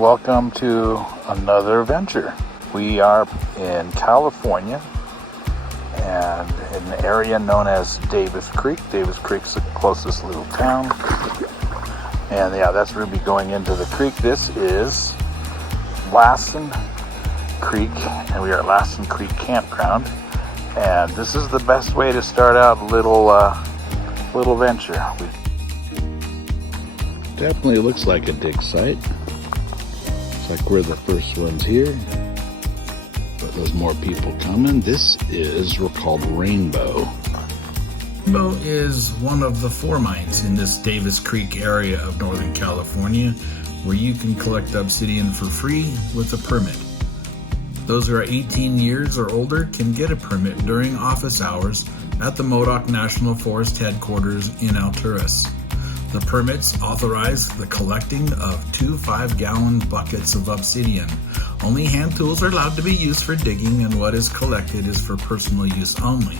Welcome to another venture. We are in California and in an area known as Davis Creek. Davis Creek's the closest little town. And yeah, that's Ruby going into the creek. This is Lassen Creek, and we are at Lassen Creek Campground. And this is the best way to start out a little venture. Definitely looks like a dig site. It's like we're the first ones here, but there's more people coming. We're called Rainbow. Rainbow is one of the 4 mines in this Davis Creek area of Northern California, where you can collect obsidian for free with a permit. Those who are 18 years or older can get a permit during office hours at the Modoc National Forest headquarters in Alturas. The permits authorize the collecting of 2 5-gallon buckets of obsidian. Only hand tools are allowed to be used for digging, and what is collected is for personal use only,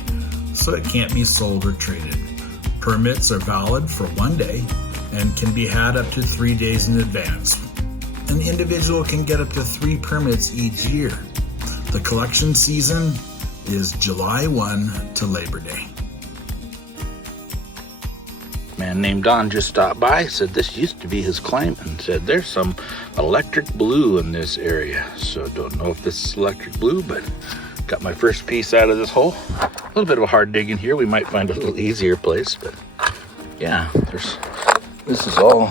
so it can't be sold or traded. Permits are valid for 1 day and can be had up to 3 days in advance. An individual can get up to 3 permits each year. The collection season is July 1 to Labor Day. A man named Don just stopped by, said this used to be his claim, and said there's some electric blue in this area. So don't know if this is electric blue, but got my first piece out of this hole. A little bit of a hard dig in here. We might find a little easier place, but yeah, this is all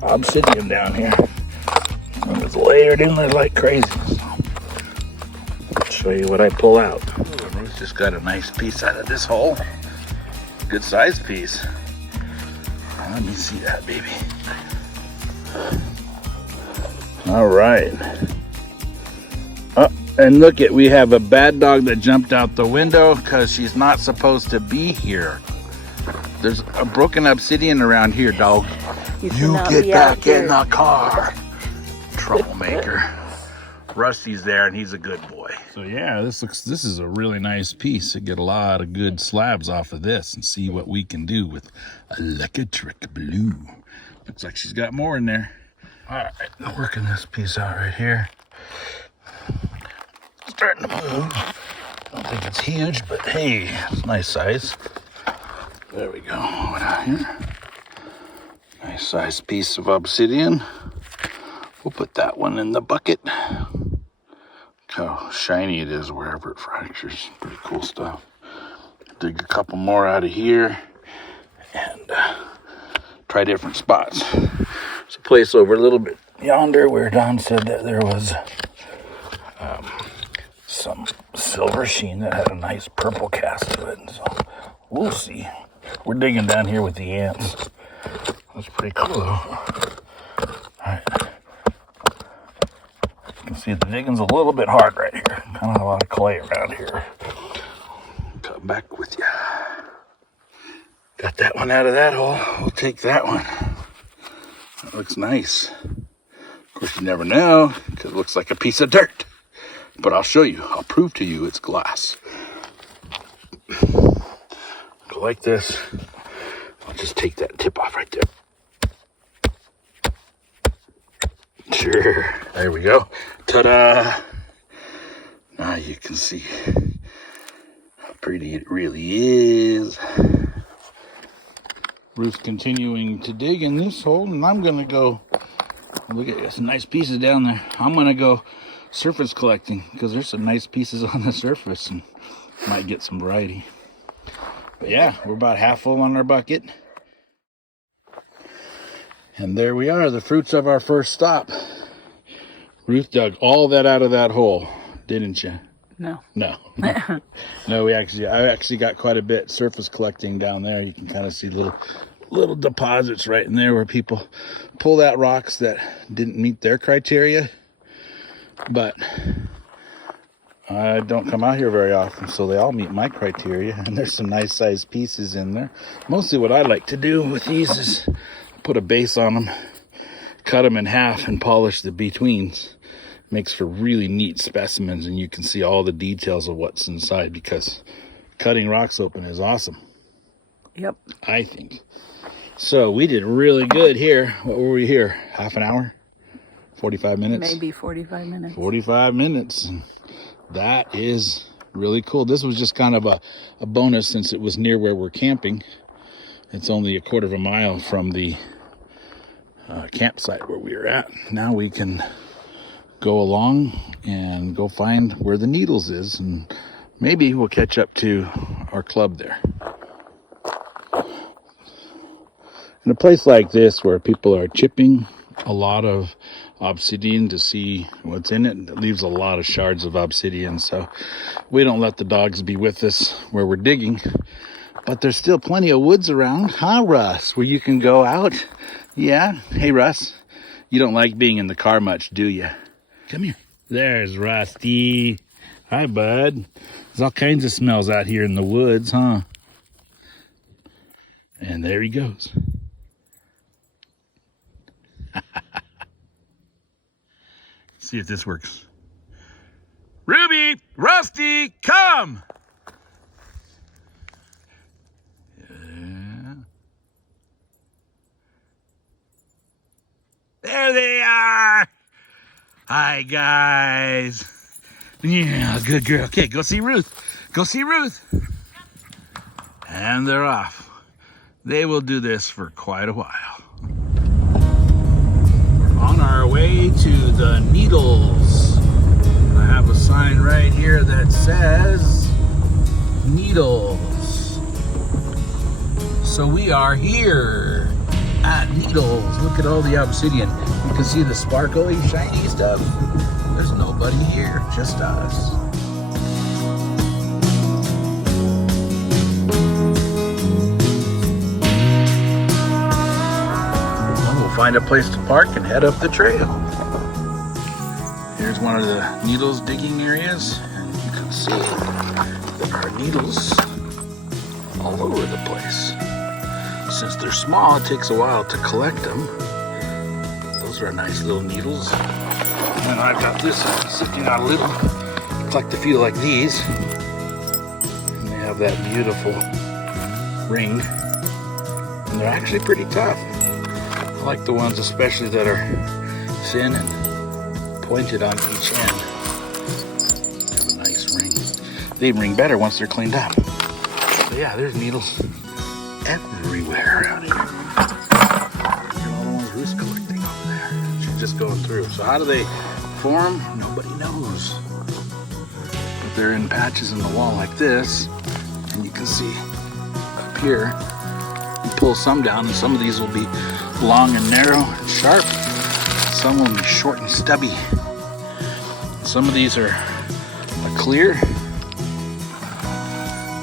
obsidian down here. And it's layered in there like crazy. So I'll show you what I pull out. Ooh, Ruth just got a nice piece out of this hole. Good sized piece. Let me see that, baby. All right. Oh, and look we have a bad dog that jumped out the window because she's not supposed to be here. There's a broken obsidian around here, dog. You get back in the car. Troublemaker. Rusty's there and he's a good boy. So yeah, this is a really nice piece. To get a lot of good slabs off of this and see what we can do with electric blue. Looks like she's got more in there. All right, I'm working this piece out right here. Starting to move. I don't think it's huge, but hey, it's nice size. There we go. Down here. Nice size piece of obsidian. We'll put that one in the bucket. Look how shiny it is wherever it fractures. Pretty cool stuff. Dig a couple more out of here and try different spots. There's a place over a little bit yonder where Don said that there was some silver sheen that had a nice purple cast to it. So we'll see. We're digging down here with the ants. That's pretty cool though. All right. You can see the digging's a little bit hard right here. Kind of a lot of clay around here. Come back with you. Got that one out of that hole. We'll take that one. That looks nice. Of course, you never know because it looks like a piece of dirt. But I'll show you. I'll prove to you it's glass. Go like this. I'll just take that tip off right there. Sure. There we go. Ta-da! Now you can see how pretty it really is. Ruth's continuing to dig in this hole, and I'm going to go, look at some nice pieces down there. I'm going to go surface collecting because there's some nice pieces on the surface and might get some variety. But yeah, we're about half full on our bucket. And there we are, the fruits of our first stop. Ruth dug all that out of that hole, didn't you? No. No. No, I actually got quite a bit surface collecting down there. You can kind of see little deposits right in there where people pulled out rocks that didn't meet their criteria. But I don't come out here very often, so they all meet my criteria. And there's some nice sized pieces in there. Mostly what I like to do with these is put a base on them, cut them in half, and polish the betweens. Makes for really neat specimens, and you can see all the details of what's inside because cutting rocks open is awesome. Yep. I think. So we did really good here. What were we here? Half an hour? 45 minutes? Maybe 45 minutes. 45 minutes. That is really cool. This was just kind of a bonus since it was near where we're camping. It's only a quarter of a mile from the campsite where we were at. Now we can go along and go find where the Needles is, and maybe we'll catch up to our club there. In a place like this where people are chipping a lot of obsidian to see what's in it, it leaves a lot of shards of obsidian, so we don't let the dogs be with us where we're digging. But there's still plenty of woods around, huh, Russ, where you can go out? Yeah? Hey, Russ, you don't like being in the car much, do you? Come here. There's Rusty. Hi, bud. There's all kinds of smells out here in the woods, huh? And there he goes. See if this works. Ruby, Rusty, come! Yeah. There they are! Hi, guys. Yeah, good girl. Okay, go see Ruth. Go see Ruth. And they're off. They will do this for quite a while. On our way to the Needles. I have a sign right here that says Needles. So we are here at Needles. Look at all the obsidian. You can see the sparkly, shiny stuff. There's nobody here, just us. Find a place to park and head up the trail. Here's one of the Needles digging areas, and you can see there are needles all over the place. Since they're small, it takes a while to collect them. Those are nice little needles. And I've got this sifting out a little. Collect a few like these. And they have that beautiful ring. And they're actually pretty tough. I like the ones especially that are thin and pointed on each end. They have a nice ring. They even ring better once they're cleaned up. But yeah, there's needles everywhere around here. Look at all the ones Ruth's collecting over there. She's just going through. So how do they form? Nobody knows. But they're in patches in the wall like this. And you can see up here, you pull some down, and some of these will be long and narrow and sharp. Some will be short and stubby. Some of these are clear.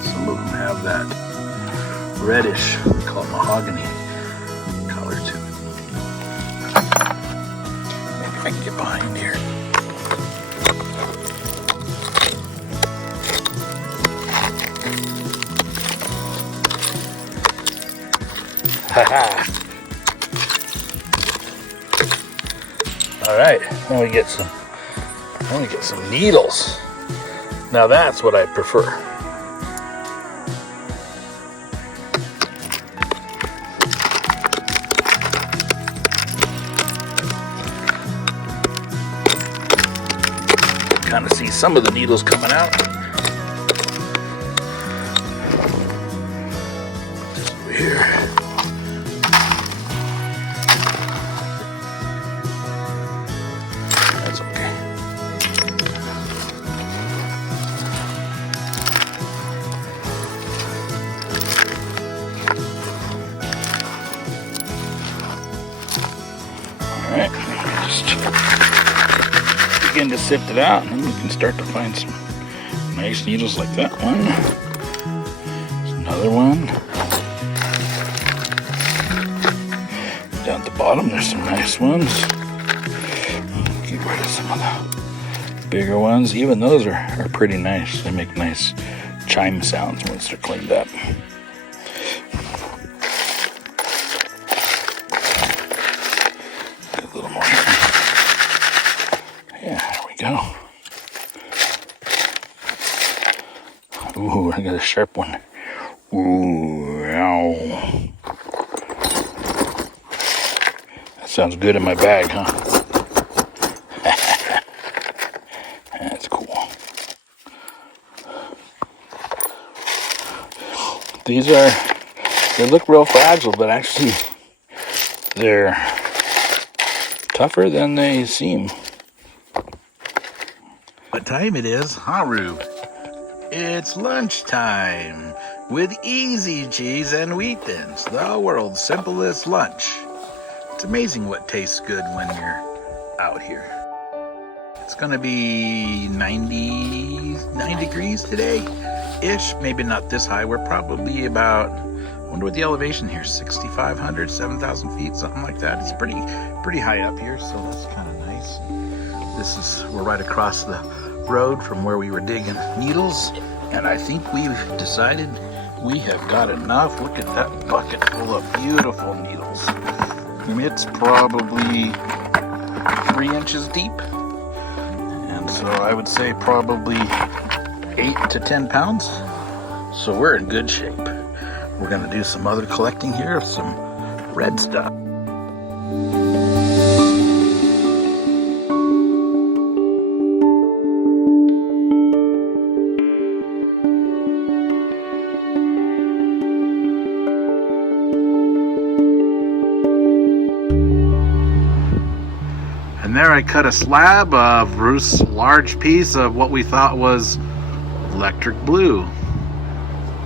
Some of them have that reddish, we call it mahogany color to it. Maybe if I can get behind here. Haha. All right, now we get some needles. Now that's what I prefer. Kind of see some of the needles coming out. Just over here. Alright, just begin to sift it out, and then you can start to find some nice needles like that one. There's another one. Down at the bottom, there's some nice ones. Get rid of some of the bigger ones. Even those are pretty nice. They make nice chime sounds once they're cleaned up. Go. Ooh, I got a sharp one. Ooh, ow. Sounds good in my bag, huh? That's cool. They look real fragile, but actually they're tougher than they seem. What time it is, huh, Rube? It's lunchtime with easy cheese and wheat thins, the world's simplest lunch. It's amazing what tastes good when you're out here. It's gonna be 99 degrees today-ish, maybe not this high. We're probably about, I wonder what the elevation here is, 6,500, 7,000 feet, something like that. It's pretty high up here, so that's kind of nice. We're right across the road from where we were digging needles, and I think we've decided we have got enough. Look at that bucket full of beautiful needles. And it's probably 3 inches deep, and so I would say probably 8 to 10 pounds. So we're in good shape. We're gonna do some other collecting here of some red stuff. And there I cut a slab of Ruth's large piece of what we thought was electric blue.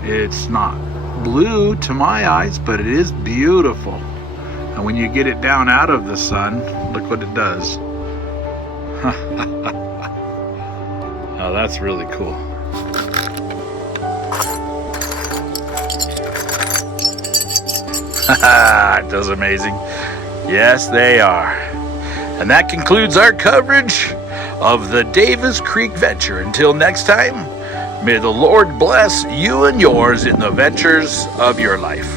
It's not blue to my eyes, but it is beautiful. And when you get it down out of the sun, look what it does. Oh, that's really cool. It does amazing. Yes, they are. And that concludes our coverage of the Davis Creek Venture. Until next time, may the Lord bless you and yours in the ventures of your life.